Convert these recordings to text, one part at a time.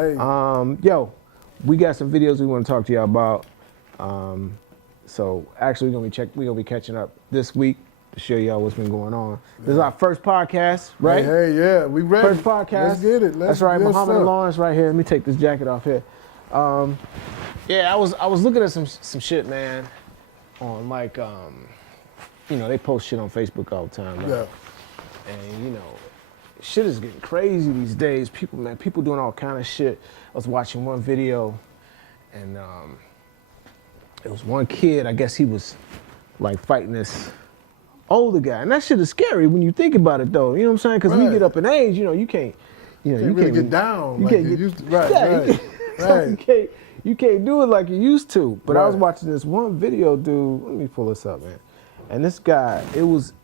Hey. Yo, we got some videos we want to talk to y'all about. So actually, we're gonna be catching up this week to show y'all what's been going on. This is our first podcast, right? Hey, yeah, we ready. First podcast. Let's get it. That's right, yes, Muhammad and sir. Lawrence right here. Let me take this jacket off here. Yeah, I was looking at some shit, man, on like they post shit on Facebook all the time, right? Yeah. And shit is getting crazy these days. People doing all kind of shit. I was watching one video, and it was one kid. I guess he was like fighting this older guy, and that shit is scary when you think about it, though. You know what I'm saying? Because when you get up in age, you can't, you really get down you like can't you get used to. Right, yeah, right. You can't do it like you used to. But I was Right. watching this one video, dude. Let me pull this up, man. And this guy, it was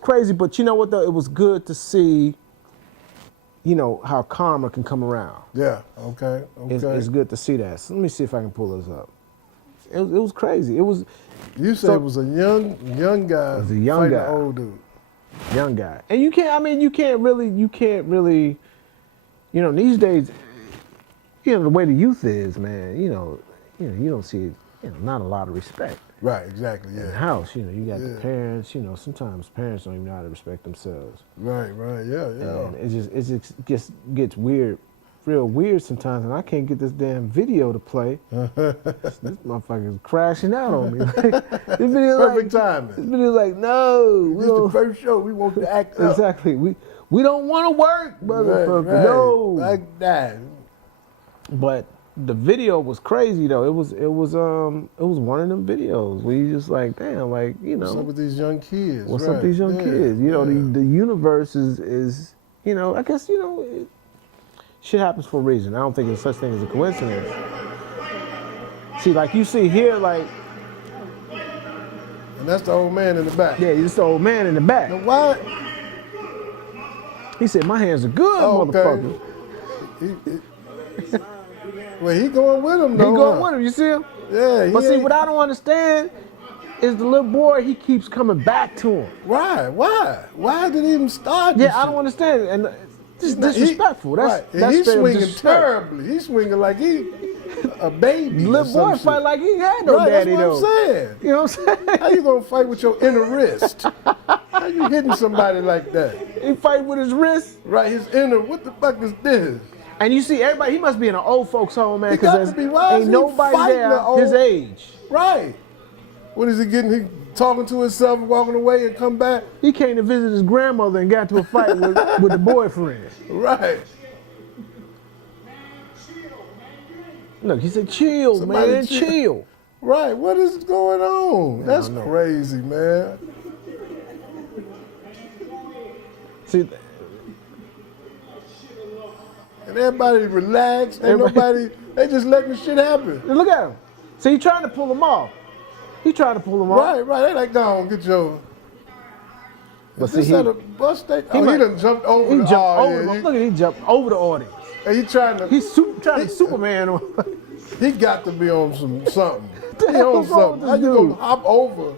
crazy. But you know what though? It was good to see. How karma can come around. Yeah. Okay. It's good to see that. So let me see if I can pull this up. It was crazy. It was. You said it was a young guy. It was a young fighting guy. an old dude. Young guy, and you can't really. These days, the way the youth is, man. You don't see, not a lot of respect. Right. Exactly. In the Yeah. house, you got the parents. Sometimes parents don't even know how to respect themselves. Right. Right. Yeah. Yeah. And it just gets weird, real weird sometimes, and I can't get this damn video to play. This motherfucker is crashing out on me. This video Perfect This timing. video's like, no, This the first show. We want to act up. exactly. We don't want to work, motherfucker. Right. No. Like that. But the video was crazy though. It was one of them videos where you just like, damn, like What's up with these young kids? what's right. up with these young kids? The universe is I guess shit happens for a reason. I don't think there's such thing as a coincidence. See, like you see here, like And that's the old man in the back. yeah, this old man in the back. Now why? He said, "My hands are good, motherfucker." Well, he going with him He though. going with him. You see him? Yeah. But see, what I don't understand is the little boy. He keeps coming back to him. Why? Why did he even start? Yeah, this I don't shit? understand, and it's disrespectful. Right. And That's he's straight up swinging disrespect. terribly. He's swinging like he a baby. The little boy fight like he had no right, daddy that's what though. I'm saying. You know what I'm saying? How you gonna fight with your inner wrist? How you hitting somebody like that? He fight with his wrist, Right, his inner. What the fuck is this? and you see everybody. He must be in an old folks home, man, He got because to be. Why is ain't he nobody fighting there the old- his age. Right. What is he getting? He talking to himself, walking away, and come back. He came to visit his grandmother and got into a fight with the boyfriend. Right. Look, he said, "Chill, Somebody man, chill." Right. What is going on? That's know. crazy, man. See, And everybody relaxed. Ain't nobody. They just letting the shit happen. look at him. See, he trying to pull him off. He trying to pull him off. Right, right. They like, go on, get your. But Is this see, at a bus station? Oh, might- he done jumped over. He the, jumped oh, over. yeah, Look at he jumped over the audience. and he trying to. He's trying to Superman on. He got to be on something. the He hell on is wrong with something. How this you dude? gonna hop over?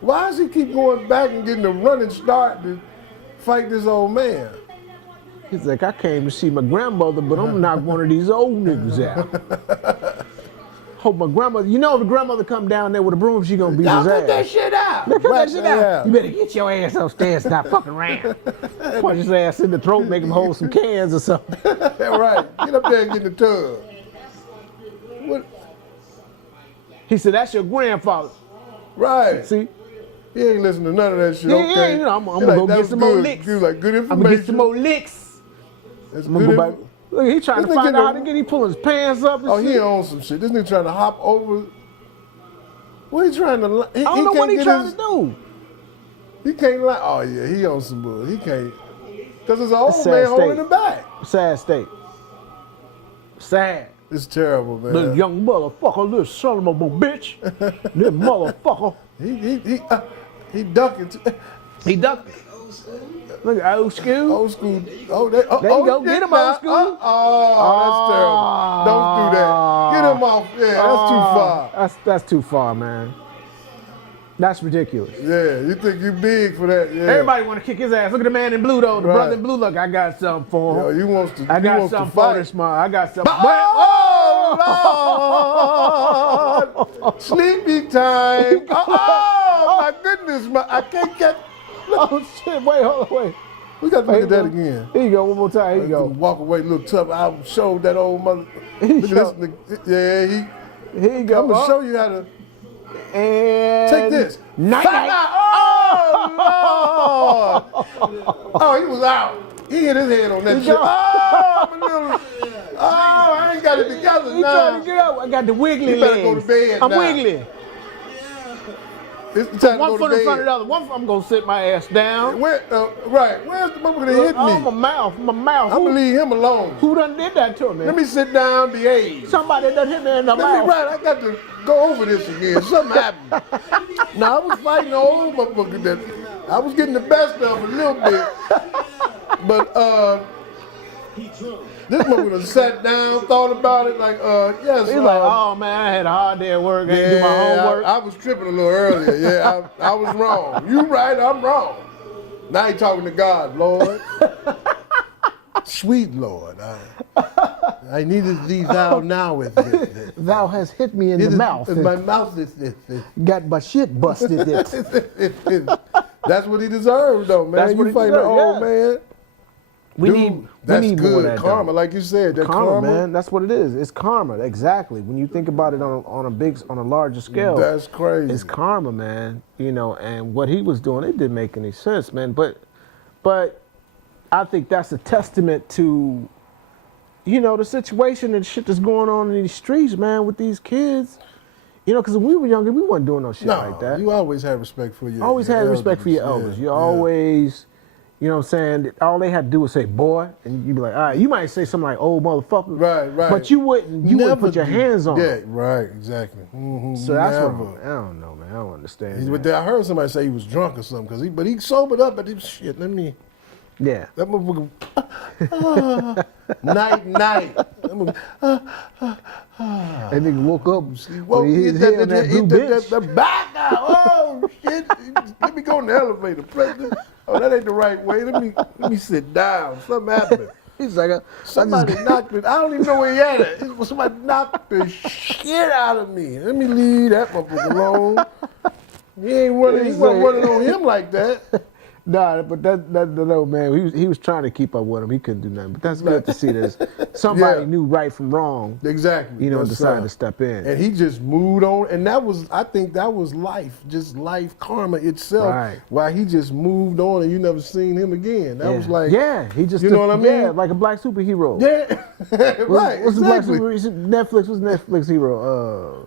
Why does he keep going back and getting a running start to fight this old man? He's like, I came to see my grandmother, but I'm not one of these old niggas out. Hope my grandmother, if the grandmother come down there with a broom, she gonna beat Y'all his cut that ass. shit out. Cut that Whack shit that out. out. You better get your ass upstairs and stop fucking around. Punch his ass in the throat, make him hold some cans or something. Yeah, right. Get up there and get in the tub. What? He said, that's your grandfather. Right. See? He ain't listening to none of that shit. Yeah, Okay. I'm He gonna like, go that get was some more good. licks. He was like, good information. I'm gonna get some more licks. That's I'm gonna good go back. info- Look, he trying to This nigga find out how know- to get. He pulling his pants up and Oh, shit. he on some shit. This nigga trying to hop over. What he trying to? I don't know what he trying to do. He can't lie. Oh yeah, he on some bull. He can't. Cause it's an old sad man holding state. him back. Sad state. Sad. It's terrible, man. Little young motherfucker, little son of a bitch. Little motherfucker. He ducking. He ducked. Look at old school. Old school. Oh, There you go. Get him, old school. Oh, that's terrible. Don't do that. Get him off. Yeah, that's too far. That's too far, man. That's ridiculous. Yeah, you think you big for that? Yeah. Everybody want to kick his ass. Look at the man in blue though. The Right. brother in blue. Look, I got something for him. Yo, you wants to. I you got wants something to for fight. this man. I got something. Oh, Lord. Sleepy time. Oh, my goodness. I can't get. Oh shit! Wait, hold on, wait. We got to look at that go. again. Here you go. One more time. Here you go. Walk away, look tough. I'll show that old mother. He Look at this. Yeah, Here you go. I'm going to show you how to. And Take this. Night. Oh, Lord. Oh, he was out. He hit his head on that shit. Oh, my little. Oh, I ain't got it together He now. trying to get up. I got the wiggly You better legs. go to bed I'm now. wiggling. It's the time One to go foot to in front bed. of the other. One foot, I'm gonna sit my ass down. Where's the motherfucker that hit Oh, my me? mouth. My mouth. I'm gonna leave him alone. Who done did that to me? Let me sit down, behave. Somebody done hit me in the Let me mouth. right. I got to go over this again. Something happened. Now I was fighting the old motherfucker that I was getting the best of a little bit, but this motherfucker done sat down, thought about it, like yes. He's like, oh man, I had a hard day at work. I didn't do my homework. I was tripping a little earlier. Yeah, I was wrong. You right, I'm wrong. Now he talking to God, Lord. Sweet Lord, I needed thee thou now with it. Thou has hit me in the mouth. And my mouth is Got my shit busted. That's what he deserved, though, man. That's what you he fighting the deserved, old man. We Dude, need that's more good. of that, Karma, though. like you said, that Karma, man. That's what it is. It's karma, exactly. When you think about it on a larger scale, That's crazy. it's karma, man. You know, and what he was doing, it didn't make any sense, man. But I think that's a testament to, you know, the situation and shit that's going on in these streets, man, with these kids. You know, because when we were younger, we wasn't doing no shit like that. You always had respect for your Always your had respect for your elders. elders. Yeah, You yeah. always, you know what I'm saying, all they had to do was say, boy, and you'd be like, all right, you might say something like, old motherfucker. Right. But you wouldn't put your hands on Yeah, it. right, exactly. Mm-hmm. So that's Never. what I don't know, man. I don't understand. But that. I heard somebody say he was drunk or something, but he sobered up, but he shit, let me, Yeah. that motherfucker, night. That motherfucker, That nigga woke up. Whoa, when he hit his head on that blue bench. the back out. Oh shit! Let me go in the elevator, president. Oh, that ain't the right way. Let me sit down. Something happened. He's like, Somebody knocked it. I don't even know where he at. Somebody knocked the shit out of me. Let me leave that motherfucker alone. He wasn't running on him like that. Nah, but no, man. He was trying to keep up with him. He couldn't do nothing. But that's good to see this. Somebody Yeah. knew right from wrong. Exactly. You know, Yes, decided sir. to step in. And he just moved on, and I think that was life, just life karma itself. Right. Why he just moved on, and you never seen him again. That was like, yeah, he just you know what I mean? Yeah, like a black superhero. yeah, right, What's the black exactly. superhero? Netflix. What's Netflix hero?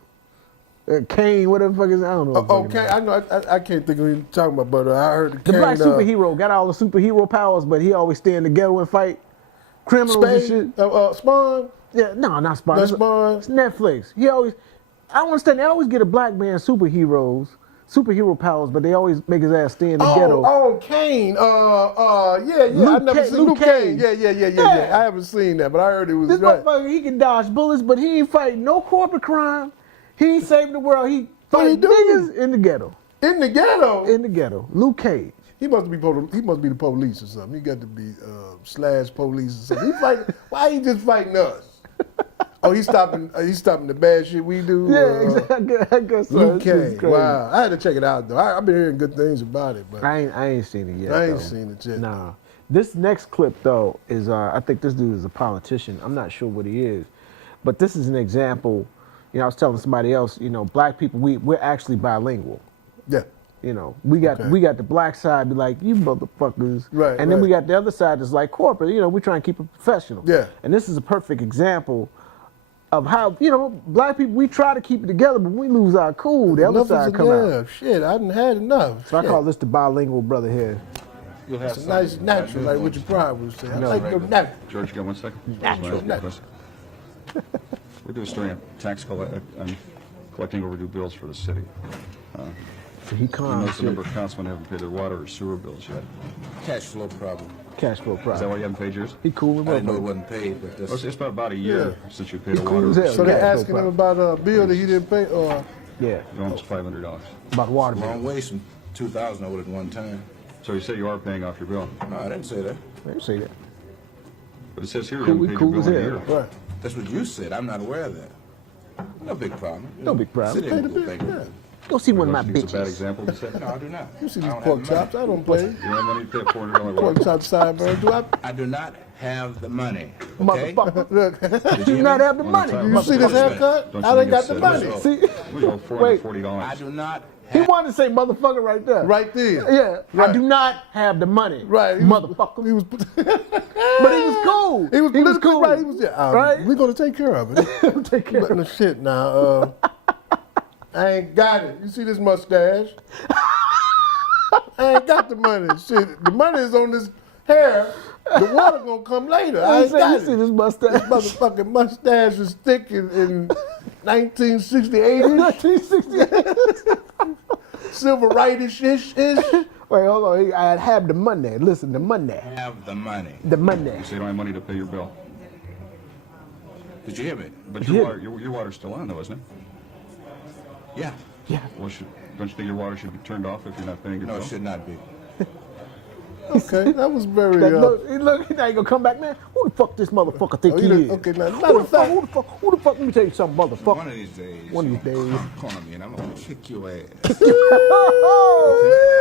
Kane, whatever the fuck is, I don't know. Okay, I know. I can't think of what you're talking about, but I heard The Kane, black superhero got all the superhero powers, but he always stay in the ghetto and fight criminals and shit. Spawn. Yeah, no, not Spawn. Not Spawn. It's Netflix. He always, I don't understand. They always get a black man superhero powers, but they always make his ass stay in the ghetto. Oh, Kane. Yeah. I never seen Luke Luke Kane. Cage. Yeah. I haven't seen that, but I heard it was This right. motherfucker, he can dodge bullets, but he ain't fighting no corporate crime. He ain't saving the world. He What he fighting do? niggas in the ghetto. In the ghetto. In the ghetto. Luke Cage. He must be the police or something. He got to be slash police or something. He fighting. Why he just fighting us? Oh, he's stopping the bad shit we do. Yeah, exactly. I guess so. Luke It's just Cage. crazy. Wow, I had to check it out though. I've been hearing good things about it, but I ain't seen it yet. I ain't though. seen it yet. Nah. This next clip though is I think this dude is a politician. I'm not sure what he is, but this is an example. You know, I was telling somebody else. You know, black people we're actually bilingual. Yeah. You know, we got the black side be like, you motherfuckers. Right, and then right. we got the other side that's like corporate. You know, we try and keep it professional. Yeah. And this is a perfect example of how, you know, black people, we try to keep it together, but when we lose our cool, the other side come out. Shit, I done had enough. So I call this the bilingual brother here. You'll have It's a nice natural, like what your pride would say. I like your natural. George, you got 1 second? Natural. We do a story on on collecting overdue bills for the city. So he You calm notice the number shit. of councilmen haven't paid their water or sewer bills yet. Cash flow problem. Cash flow Is that problem. why you haven't paid yours? He cool with I didn't know it motherfucker. wasn't paid, but It's been about a year since you paid He's a cool water. as hell. So they're Yeah, asking him about a bill that he didn't pay, or Yeah. Almost $500. About the water bill. Long way from 2,000 I owed at one time. So you say you are paying off your bill, No, I didn't say that. I didn't say that. but it says here you Cool, haven't we paid cool your as bill in a hell. year. Right. That's what you said. I'm not aware of that. No big problem. No big problem. Sit Pay in the and bill, thank you. Go see one of my Don't you think it's a bad bitches. example to set? No, I do not. You see I these don't pork have the chops? money. I don't play. You don't have money to pay a $400 Pork bill. chop sideburns. Do I? I do not have the money. Okay? Motherfucker. Look, Did You hear not me? have the money. time. you see this haircut? Don't I you done think got it's the sad? money. See? We owe $440. I do not He have. wanted to say motherfucker right there. Right there. Yeah. Right. I do not have the money. Right. He was- Motherfucker. He was. But he was cool. He was politically cool. right. He was Right? We're gonna take care of it. Take care But of no shit now. I ain't got it. You see this mustache? I ain't got the money. Shit, the money is on this hair. The water gonna come later. I ain't got You it. see this mustache? This motherfucking mustache was thick in 1968. 1968. Civil rights-ish. Wait, hold on. I have the money. Listen, the money. Have the money. The money. You say you don't have money to pay your bill. Did you hear me? But Yeah. your water's still on though, isn't it? Yeah. Yeah. Well, don't you think your water should be turned off if you're not paying your No, bill? it should not be. Okay, that was very. Look, he ain't gonna come back, man. Who the fuck this motherfucker think Oh, he you is? done- okay, now, who matter the of fuck? fact- Who the fuck? Let me tell you something, motherfucker. One of these days. One of these days. Corner me and I'm gonna kick your ass.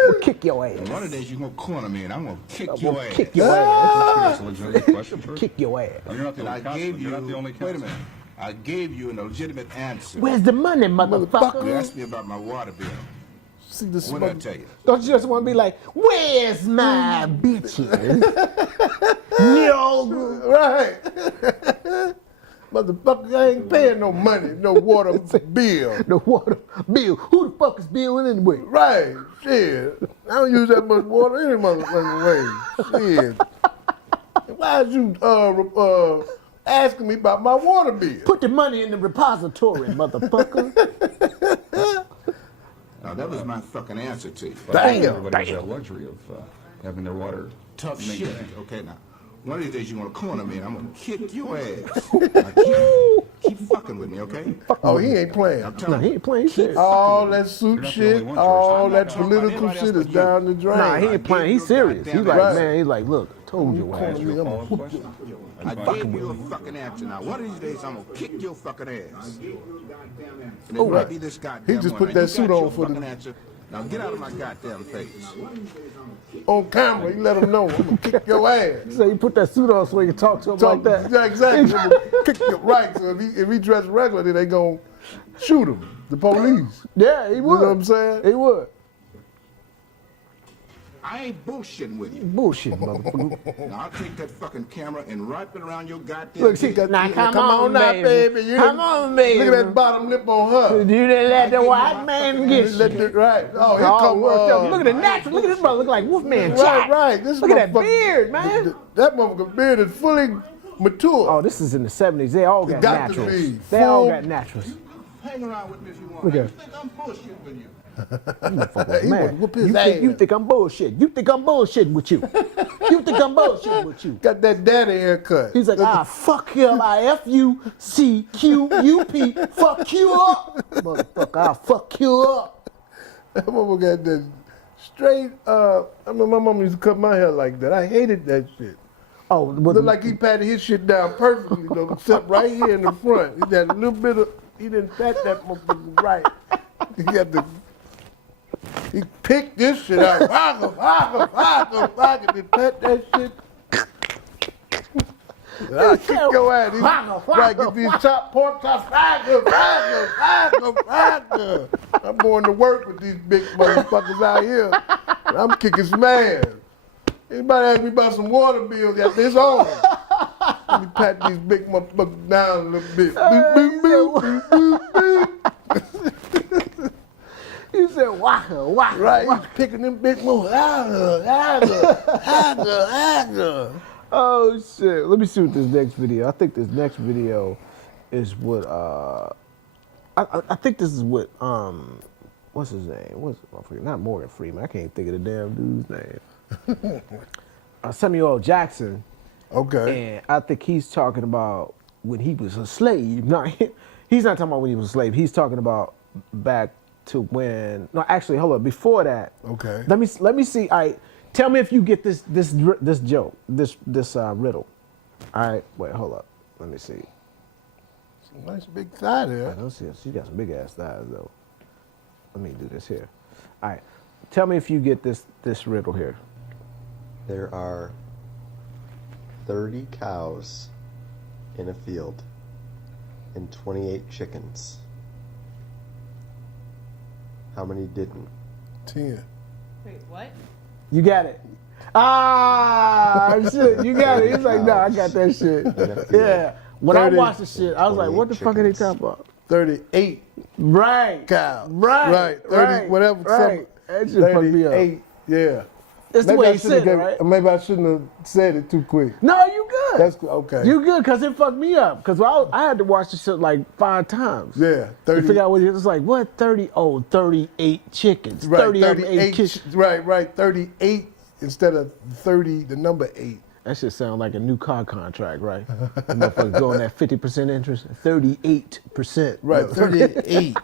I'll kick your ass. One of these you're gonna corner me and I'm gonna kick I'm your gonna ass. kick your ass. That's a legitimate question first. Kick your ass. Oh, you're not the And only I counsel. gave you. You're not the only Wait a counsel. minute. I gave you a legitimate answer. Where's the money, You motherfucker? asked me about my water bill. See this. What did I tell you? Don't you just want to be like, where's my bitches? No. Right. Motherfucker, I ain't paying no money, no water bill. The water bill. Who the fuck is billing anyway? Right. Shit. I don't use that much water any motherfucking way. Shit. Why is you asking me about my water bill? Put the money in the repository, motherfucker. Now, that was my fucking answer to you. Damn. Everybody has that luxury of having their water. Tough Make shit. it- Okay, now. One of these days you're gonna corner me and I'm gonna kick your ass. Now, keep fucking with me, okay? Oh, he ain't playing. I'm No, telling he you. ain't playing shit. All that suit not the shit, only one, George. all I'm that not talking about political anybody shit else is but you. down the drain. Nah, he ain't playing. He's serious. He's like, Right. man, he's like, look, told you corner what. me, I'm Follow-up question? I gave you a fucking answer. Now, one of these days I'm gonna kick your fucking ass. And it might be this goddamn He just one. put Now, that you suit got on your for the- fucking answer. Now get out of my goddamn face. On camera, you let him know, I'm gonna kick your ass. So you put that suit on so you can talk to him like that. Yeah, exactly. I'm gonna kick your right. So if he dressed regular, then they gonna shoot him. The police. Yeah, he would. You know what I'm saying? He would. I ain't bullshitting with you. Bullshit, motherfucker. Now I'll take that fucking camera and wrap it around your goddamn Look, she head. got Now, come on, now, baby. baby. You Come done- on, baby. Look at that bottom lip on her. You didn't let the white man get You you. let it, right. Oh, here All come worked up. Look at the natural. Look at this brother. Look like Wolfman Right, Jack. right. This Look at that motherfucker- beard, man. That motherfucker beard is fully mature. Oh, this is in the 70s. They all got got to naturals. be They all full- got naturals. Hang around with me if you want. Look You at- think I'm bullshitting with you? He Man, would whoop his you ass. think I'm bullshit. You think I'm bullshitting with you. You think I'm bullshitting with you. Got that daddy haircut. He's like, fuck him. I-F-U-C-Q-U-P. Fuck you up. Motherfucker, I'll fuck you up. That motherfucker got that straight. I mean, my mom used to cut my hair like that. I hated that shit. Oh, but Looked like he patted his shit down perfectly, though, except right here in the front. He had a little bit of. He didn't pat that motherfucker right. He had to. He picked this shit out. He pat that shit. I'll kick your ass. Right, get these pork chops. I'm going to work with these big motherfuckers out here. I'm kicking some ass. Anybody ask me about some water bills after it's on? Let me pat these big motherfuckers down a little bit. Boop, boop, boop, boop, boop, boop. he said, waka, waka. Right, he's picking them big motherfuckers. Oh, shit. Let me see what this next video. I think this next video is what, I think this is what, what's his name? Not Morgan Freeman. I can't think of the damn dude's name. Samuel L. Jackson. Okay. And I think he's talking about when he was a slave. No, he's not talking about when he was a slave. He's talking about back to when. No, actually, hold up. Before that, Okay. Let me see. All right, tell me if you get this joke, this riddle. All right, wait, hold up. Let me see. Nice big thigh I there. don't see. She got some big ass thighs though. Let me do this here. All right, tell me if you get this riddle here. There are 30 cows in a field and 28 chickens. How many didn't? 10. Wait, what? You got it. Ah, shit, you got it. He's like, no, I got that shit. Yeah. When I 30, watched the shit, I was like, what the fuck are they talking about? 38 Right. cows. Right. Right. 30, right, whatever. Right. That shit fucked me up. 38. Yeah. It's the Maybe way I he shouldn't said it, have right? Maybe I shouldn't have said it too quick. No, you good. That's good. Okay. You good, because it fucked me up. Because I had to watch the shit like 5 times. Yeah. To 30. figure out what it was like. What? 30? Oh, 38 chickens. Right. 38 chickens. Right. 38 instead of 30, the number 8. That shit sound like a new car contract, right? The motherfucker going at 50% interest, 38%. Right. 38.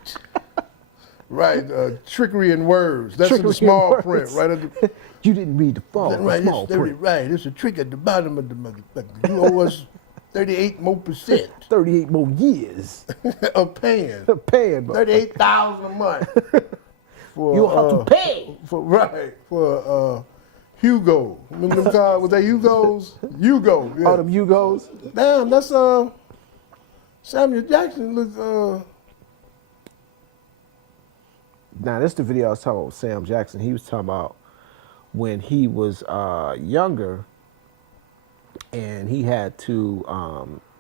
Right. Trickery in words. That's in Trickery the small in print. words. Right. At the, You didn't read the fall, right. the small It's 30, print. right. It's a trick at the bottom of the motherfucker. You owe us 38 more percent 38 more years of paying. paying, bro. 38,000 a month. For, You have to pay. For Hugo. Remember them cars? Was that Hugo's? Hugo. Yeah. All them Hugos. Damn, that's Samuel Jackson looks Now, this is the video I was talking about with Sam Jackson. He was talking about when he was younger and he had to,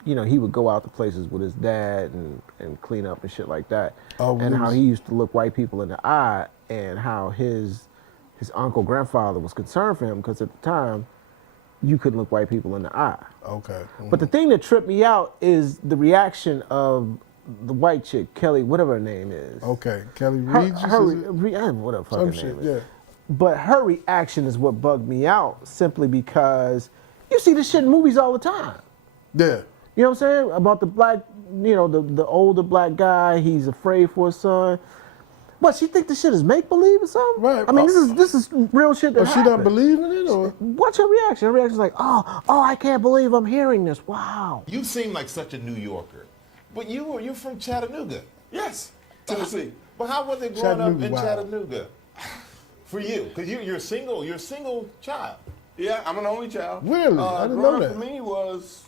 he would go out to places with his dad and clean up and shit like that. Oh, and how really? he used to look white people in the eye and how his uncle grandfather was concerned for him because at the time you couldn't look white people in the eye. okay. But the thing that tripped me out is the reaction of the white chick, Kelly, whatever her name is. Okay. Kelly Her, Regis, her, is it? whatever Some fucking shit, name is. yeah. But her reaction is what bugged me out simply because you see this shit in movies all the time. Yeah. You know what I'm saying? About the black, the older black guy, he's afraid for his son. What, she think this shit is make-believe or something? Right. I mean, this is real shit that But she happened. don't believe in it, or? What's her reaction? Her reaction's like, oh, I can't believe I'm hearing this. Wow. You seem like such a New Yorker, but you're from Chattanooga. Yes, Tennessee. But how was it growing up Chattanooga, in wow. Chattanooga? For you, because you're a single child. Yeah, I'm an only child. Really? I didn't growing know up that. For me was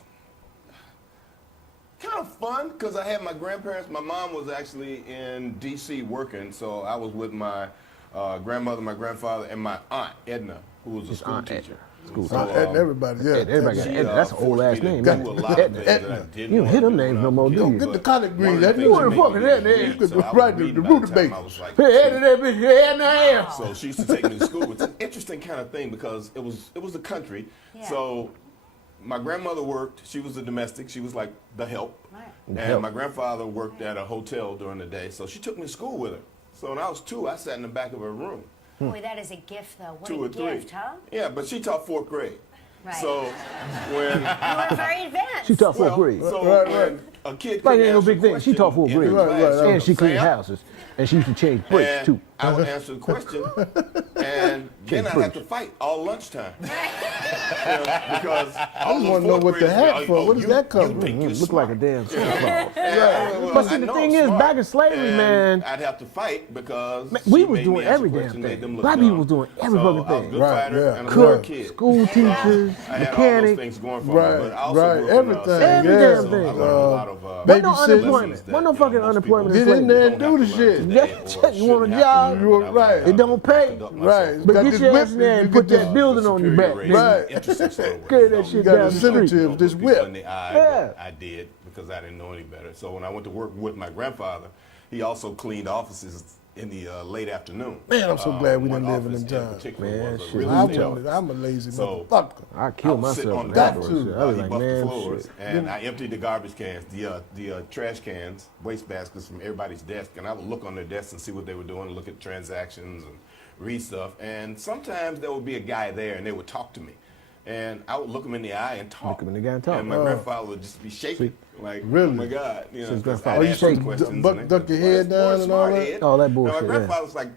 kind of fun because I had my grandparents. My mom was actually in D.C. working, so I was with my grandmother, my grandfather, and my aunt Edna, who was a school Aunt teacher. Edna. School So, And everybody, yeah. everybody got she, Edna. That's an old ass forced me to name. do man. a lot of Edna. things that I Edna. didn't You don't want hit to them do names when no I was more, a do kid, you? Get the but collard one greens. of That the you things wanna that made fucking me that read, name. You could so I was write the reading by the time rutabaga. I was like Hey, 2. Edna, Edna. So she used to take me to school. It's an interesting kind of thing because it was the country. Yeah. So my grandmother worked. She was a domestic. She was like the help. Right. And help. my grandfather worked at a hotel during the day. So she took me to school with her. So when I was 2, I sat in the back of her room. Boy, that is a gift, though. What 2 a or 3. gift, huh? Yeah, but she taught 4th grade. Right. So when You were very advanced. She taught 4th well, grade. so Right, when a kid Like, couldn't ain't no answer big thing. She a taught 4th question grade. in Right, class, right, she right. And she would cleaned say, houses. And she used to change bricks, and too. I would answer the question, and then I'd have to fight all lunchtime. Because I just wanna know what the hat for. What does that cover? You think you Look like a damn Santa Claus. Well, But see, I the know thing I'm is, smart. back in slavery, And man, I'd have to fight because we she was made doing me answer every damn questions, made thing. them look Black people dumb. was doing every So fucking I was a thing. good Right, fighter yeah. and a Cook, good kid. school teachers, I had all those mechanic. things going for Right, me, but I also right, grew up in everything, Every yeah. damn so I thing. learned a lot of Wasn't no Babysitting. unemployment. Wasn't no fucking unemployment in Get in there slavery. and do the shit. Yeah, you want a job? You want- right. It don't pay. Right. But Got get this your whip, ass in there you and get put that this- building on your back. Right. Carry that shit got down a the street. sedative, this whip. In the eye, Yeah. but I did because I didn't know any better. So when I went to work with my grandfather, he also cleaned offices in the late afternoon. Man, I'm so glad we One didn't live in office them times. particular Man, was a shit, real I'm estate I'm office. a lazy So- motherfucker. I I killed would sit myself on in the that Got door. to. shit. I while was he like, buffed the man, floors, shit. and I emptied the garbage cans, the trash cans, waste baskets from everybody's desk, and I would look on their desks and see what they were doing, look at transactions and read stuff. And sometimes there would be a guy there, and they would talk to me. and I would look him in the eye and talk. Look him in the eye and talk. And my grandfather would just be shaking, like, Really? oh my God, you know. his 'cause grandfather- I'd Oh, you ask him shake- questions, duck- and duck your head down and all that? Oh, that Now, bullshit, my yeah. grandfather's like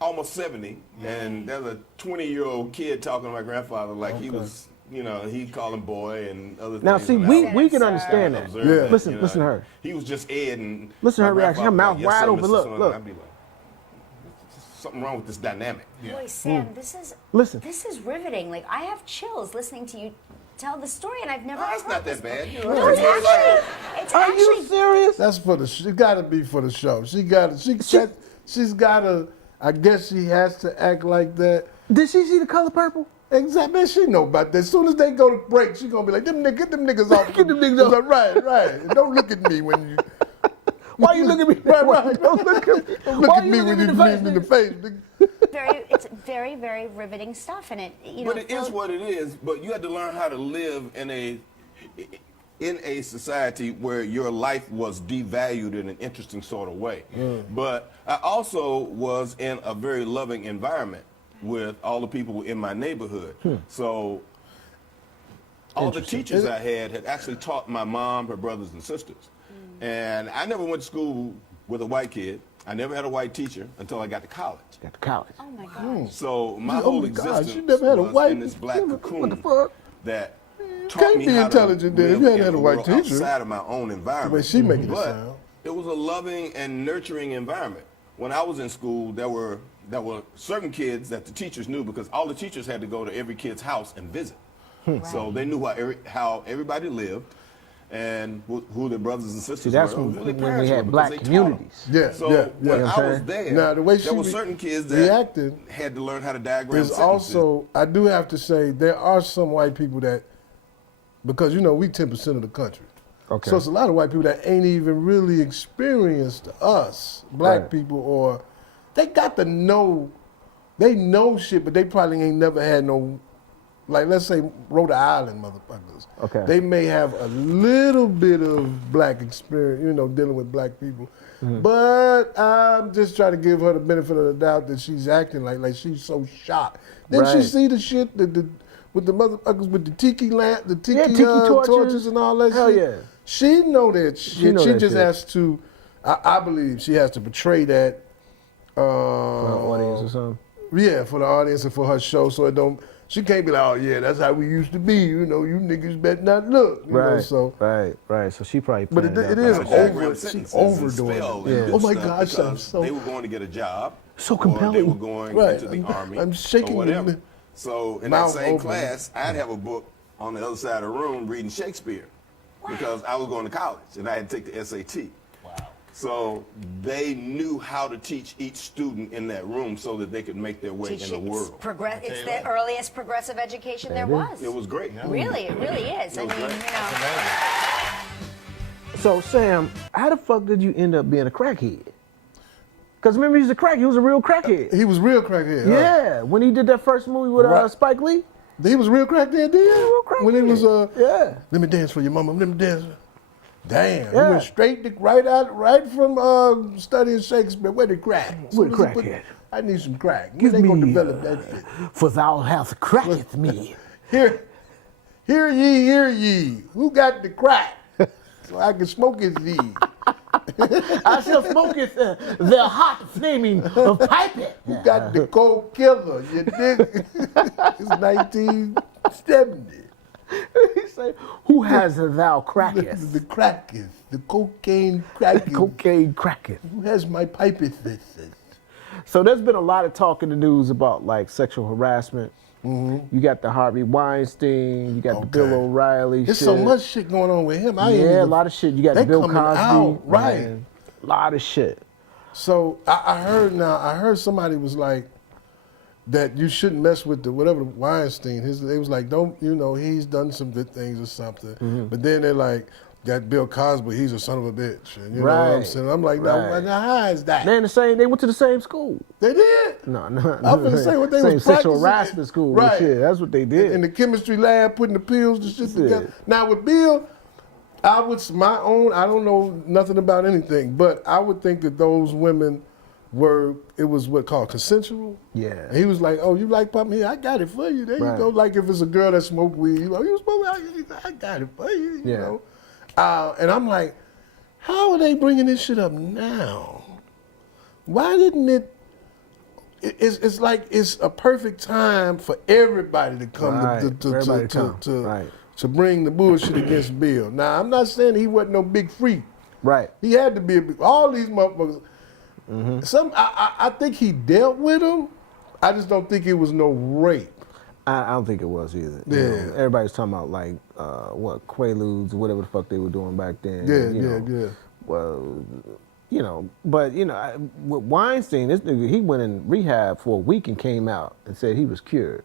almost 70, and there's a 20-year-old kid talking to my grandfather like he was, you know, he called him boy and other Now, things. see, and I we was can kinda understand that. observed Yeah. Listen, you know, listen to her. He was just Ed, and Listen to her my reaction. Her grandfather mouth was like, wide "Yes, sir, open. Mr. Look, Son." look. I'd be like, something wrong with this dynamic. Boy, Sam, this is Listen. This is riveting. Like I have chills listening to you tell the story, and I've never. Oh, it's heard not this that bad. You before. know, No, it's it's actually. It's Are actually. you serious? That's for the. It gotta be for the show. She's gotta. I guess she has to act like that. Did she see The Color Purple? Exactly. She know about that. As soon as they go to break, she gonna be like, get them niggas off. Get them niggas off. Right, right. And don't look at me when you. Why you looking at me? Right, right. Don't look at me. Don't look Why at you me looking when you me leave me in the face. It's very, very riveting stuff, and it. You know. But it is what it is. But you had to learn how to live in a society where your life was devalued in an interesting sort of way. But I also was in a very loving environment with all the people in my neighborhood. So all the teachers I had actually taught my mom, her brothers and sisters. And I never went to school with a white kid. I never had a white teacher until I got to college. Got to college. Oh my God. So my Oh whole my God, existence you never had a was white- in this black what the cocoon fuck? that taught can't me be how intelligent to then. live You hadn't in had a a white world teacher. outside of my own environment. The way she making it But sound. it was a loving and nurturing environment. When I was in school, there were certain kids that the teachers knew because all the teachers had to go to every kid's house and visit. So they knew how everybody lived and who their brothers and sisters See, that's were. when, who their when parents we were, had because black they taught communities. Yeah, So yeah, when yeah. I was there, Now, the way there she were certain kids that reacted had to learn how to diagram There's sentences. also, I do have to say, there are some white people that, because you know we 10% of the country. Okay. So it's a lot of white people that ain't even really experienced us, black Right. people, or they got to know, they know shit, but they probably ain't never had no, like let's say Rhode Island motherfuckers. Okay. They may have a little bit of black experience, you know, dealing with black people. But I'm just trying to give her the benefit of the doubt that she's acting like she's so shocked. Didn't she Right. see the shit with the motherfuckers with the tiki lamp, the tiki, Tiki torches. torches and all that Hell shit? yeah. She know that shit. know She that just shit. has to, I believe she has to portray that. For the audience or something. Yeah, for the audience and for her show, so it don't. She can't be like, oh yeah, that's how we used to be. You know, you niggas better not look. You know, Right. so. right. So she probably. But it planned is that. How to diagram over. She sentences overdoing and spell it. and Yeah. do Oh my stuff gosh, I'm because so. they were going to get a job. So Or they compelling. were going Right, into the army. I'm shaking or whatever. the- So in that mouth same open. class, I'd have a book on the other side of the room reading Shakespeare because I was going to college and I had to take the SAT. Wow. So they knew how to teach each student in that room so that they could make their way in the world. It's the earliest progressive education there It is. was. It was great. Really, it really is. I It was mean, great. you know. So Sam, how the fuck did you end up being a crackhead? Because remember, he was a crack. He was a real crackhead. He was real crackhead. huh? Yeah, when he did that first movie with Right. Spike Lee. He was real crackhead, did he? real crackhead. When he was Yeah. let me dance for your mama. Let me dance. Damn, Yeah. he went straight to, right from studying Shakespeare. Where the crack? Where the Soon as he crack at? I need some crack. Give When they gonna me, develop that shit? For thou hast cracketh me. Hear ye, who got the crack? So I can smoke his weed. I shall smoketh the hot flaming of piping. Who got the cold killer? You dig? It's 1970. He say, who has thou cracketh? The crackers, the cocaine crackers. Cocaine cracketh. Who has my pipes? So there's been a lot of talk in the news about like sexual harassment. You got the Harvey Weinstein, you got the Bill Okay. O'Reilly There's shit. so much shit going on with him. I ain't Yeah, a even- lot of shit. You got They Bill coming Cosby. out, right. man. A lot of shit. So I heard somebody was like that you shouldn't mess with the whatever Weinstein. They was like, don't, you know, he's done some good things or something. Mm-hmm. But then they're like, that Bill Cosby, he's a son of a bitch. And you know what I'm Right. saying? I'm like, Right. now how is that? They went to the same school. They did. No. I'm gonna say what they same was sexual practicing. harassment school. Right. Shit, that's what they did. In the chemistry lab, putting the pills and shit That's together. it. Now with Bill, I don't know nothing about anything, but I would think that those women it was what called consensual. Yeah. And he was like, "Oh, you like pop? Here, I got it for you. There you Right. go." Like if it's a girl that smoke weed, you smoke? I got it for you. Yeah. You know. And I'm like, how are they bringing this shit up now? Why didn't it? It's like it's a perfect time for everybody to come Right. Everybody come. Right. to bring the bullshit against Bill. Now I'm not saying he wasn't no big freak. Right. He had to be all these motherfuckers. I think he dealt with them. I just don't think it was no rape. I don't think it was either. You Yeah. know, everybody's talking about like what Quaaludes, whatever the fuck they were doing back then. Yeah. Well, you know, but you know, with Weinstein, this nigga, he went in rehab for a week and came out and said he was cured.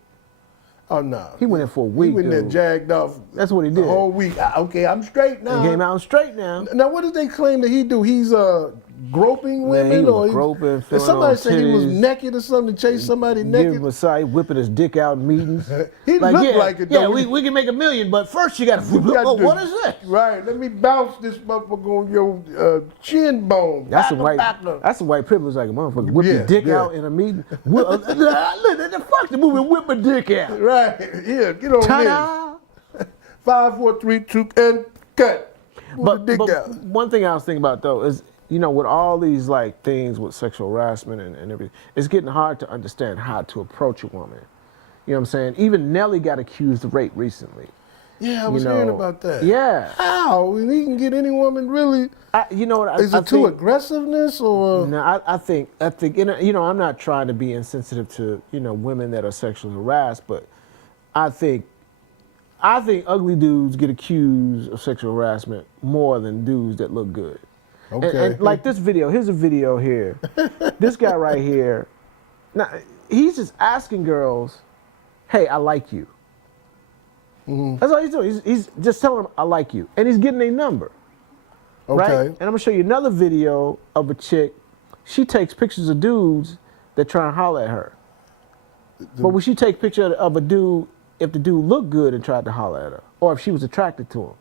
Oh no. He went in for a week. He went there dude. jagged off. That's what he The did. whole week. Okay, I'm straight now. He came out straight now. Now, what did they claim that he do? He's groping women, he was or groping, Did filling somebody on say he was titties. naked or something? To chase somebody Give naked? him a side, whipping his dick out in meetings. He looked like it, though. Yeah, we can make $1 million, but first you got to. You got Oh, to- what is that? Right. Let me bounce this motherfucker on your chin bone. That's some Backer. That's some white privilege, like a motherfucker. Whip your Yeah, dick yeah. out in a meeting. Look, fuck the movie. Whip my dick out. Right. Yeah. Get on Ta-da! this. 5, 4, 3, 2, and cut. Pull But, the dick but out. one thing I was thinking about though is, you know, with all these like things with sexual harassment and everything, it's getting hard to understand how to approach a woman. You know what I'm saying? Even Nelly got accused of rape recently. Yeah, I was you hearing know, about that. Yeah. How? And he can get any woman really. You know what? Is it too aggressiveness or? No, I think, you know, I'm not trying to be insensitive to, you know, women that are sexually harassed, but I think ugly dudes get accused of sexual harassment more than dudes that look good. Okay. And like this video, here's a video here. This guy right here, now he's just asking girls, "Hey, I like you." That's all he's doing. He's just telling them, "I like you," and he's getting a number. Right? Okay. And I'm gonna show you another video of a chick. She takes pictures of dudes that try and holler at her. But when she take picture of a dude, if the dude looked good and tried to holler at her, or if she was attracted to him.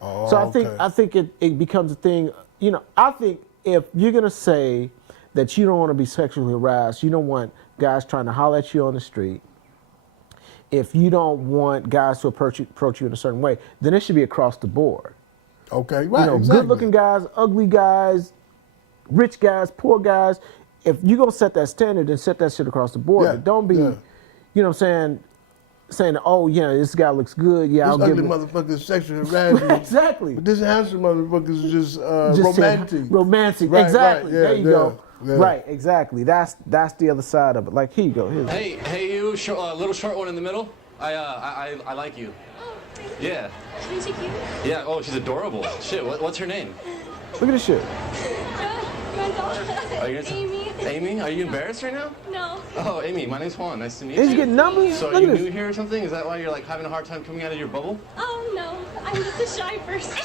Oh, So okay. I think it becomes a thing. You know, I think if you're gonna say that you don't want to be sexually harassed, you don't want guys trying to holler at you on the street. If you don't want guys to approach you in a certain way, then it should be across the board. Okay, right. You know, exactly. good-looking guys, ugly guys, rich guys, poor guys. If you're gonna set that standard, then set that shit across the board. Yeah, But don't be, yeah. you know what I'm saying, oh yeah, this guy looks good. Yeah, I'll This give ugly him. motherfucker is sexually harassing. Exactly. But this handsome motherfucker is just Just romantic. Romantic. Right, Exactly. right, yeah, There you yeah, go. yeah. Right. Exactly. That's the other side of it. Like, here you go. Here's Hey, you, little short one in the middle. I like you. Oh, thank you. Yeah. Isn't she cute? Yeah. Oh, she's adorable. Shit. What's her name? look at this shit. My doll. Are you gonna Amy. Amy? Are you embarrassed right now? No. Oh, Amy. My name's Juan. Nice to meet He's you. getting numbers. So are Look you at new this. here or something? Is that why you're like having a hard time coming out of your bubble? Oh, no. I'm just a shy person.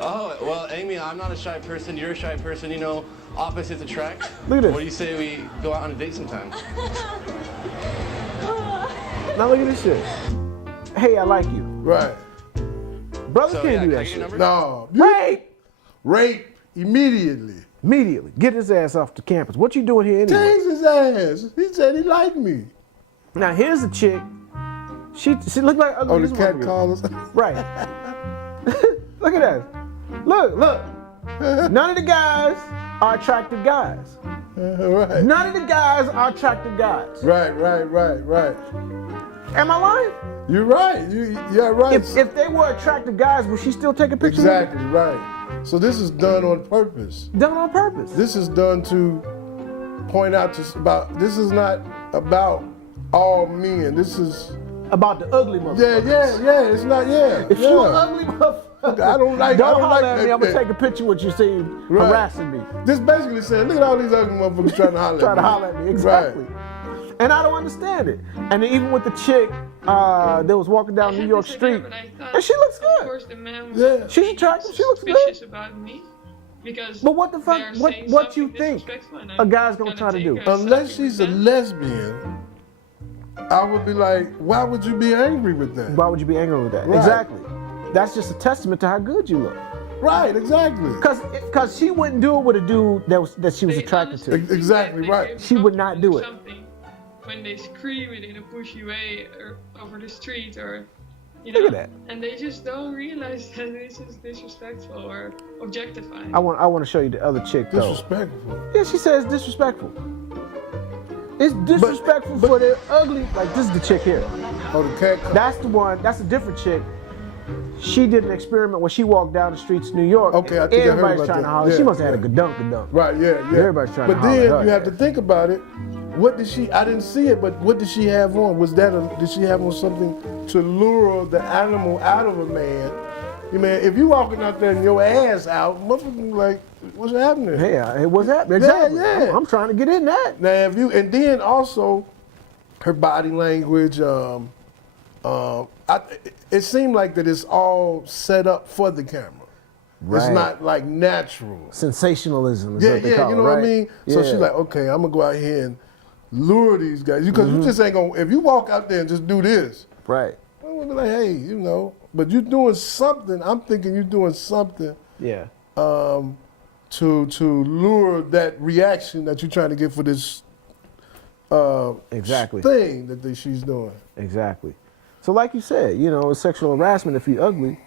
Oh, well, Amy, I'm not a shy person. You're a shy person. You know, opposites attract. Look at this. What do you say we go out on a date sometime? Now look at this shit. Hey, I like you. Right. Brothers So, can't yeah, do can I that get your shit. number? No. Rape. Rape immediately. Immediately. Get his ass off the campus. What you doing here anyway? Tase his ass. He said he liked me. Now here's a chick. She looked like ugly. Oh, the as cat motherfucker. callers. Right. Look at that. Look. None of the guys are attractive guys. Right. None of the guys are attractive guys. Right. Am I lying? You're right. You're right. If they were attractive guys, would she still take a picture Exactly, right. So this is done on purpose. of them? Done on purpose. This is done to point out this is not about all men. This is, About the ugly motherfucker. yeah, it's not, If yeah. you an ugly motherfucker, I don't like holler like at me. that. I'm gonna take a picture with you saying Right. harassing me. This basically saying, look at all these ugly motherfuckers trying to holler at me. Trying to holler at me. Exactly. Right. And I don't understand it. And then even with the chick that was walking down New York Street, and she looks Of good. course, the man Yeah. She's attractive. She looks suspicious good. about me because. But what the fuck? they are What saying what you something think disrespectful and a I'm guy's gonna try to take do? her Unless selfie she's with a them. lesbian, I would be like, why would you be angry with that? Why would you be angry with that? Right. Exactly. That's just a testament to how good you look. Right, exactly. Cause she wouldn't do it with a dude that she was They attracted honestly to. think Exactly that they right. give She would not do it. something when they scream it in a pushy way or over the street or, you Look know, at that. and they just don't realize that this is disrespectful or objectifying. I want to show you the other chick though. Disrespectful. Yeah, she says disrespectful. It's disrespectful for the ugly. Like this is the chick here. Oh, the cat. That's the one. That's a different chick. She did an experiment where she walked down the streets of New York. Okay, I and think I heard everybody's about trying that. to holler. Yeah, She must have had yeah. a gadunk. Right, yeah. Everybody's trying to But holler then at her. you have to think about it. What did she? I didn't see it, but what did she have on? Did she have on something to lure the animal out of a man? You man, if you walking out there and your ass out, motherfucker, like, what's happening? Yeah, it was happening. Exactly. Yeah. I'm trying to get in that. Now, if you, and then also her body language. It seemed like that it's all set up for the camera. It's Right. not like natural. Sensationalism is Yeah, what they yeah, call you it, know right? what I mean? So she's Yeah. like, okay, I'm gonna go out here and lure these guys. Because you just ain't gonna, if you walk out there and just do this, Right. I'm gonna be like, hey, you know, but you're doing something, I'm thinking you're doing something Yeah. to lure that reaction that you're trying to get for this Exactly. thing that she's doing. Exactly. So like you said, you know, it's sexual harassment if you're ugly,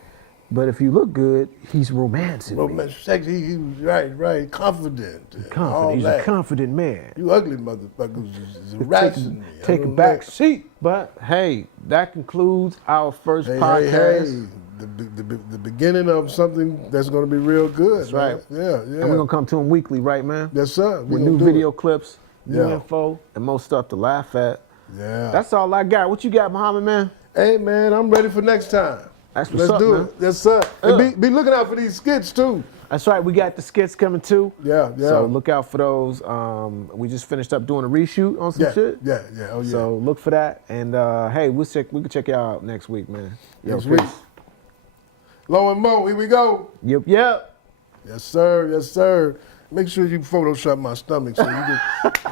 but if you look good, he's romancing me. He was right, confident. and all Confident. He's that. a confident man. You ugly motherfuckers is harassing me. I Take a don't back like- seat. But hey, that concludes our first Hey, podcast. hey, the beginning of something that's going to be real good. That's right. Man. Yeah, yeah. And we're gonna come to him weekly, right, man? Yes, sir. We With gonna new do video it. clips, new Yeah. info, and more stuff to laugh at. Yeah. That's all I got. What you got, Muhammad, man? Hey, man, I'm ready for next time. That's what's Let's up, do man. it. Yes, sir. And be looking out for these skits, too. That's right. We got the skits coming too. Yeah, yeah. So look out for those. We just finished up doing a reshoot on some Yeah, shit. yeah. Oh, yeah. So look for that. And hey, we can check y'all out next week, man. Yo, Next week. peace. Low and Mo, here we go. Yep, yep. Yes, sir. Yes, sir. Make sure you Photoshop my stomach so you can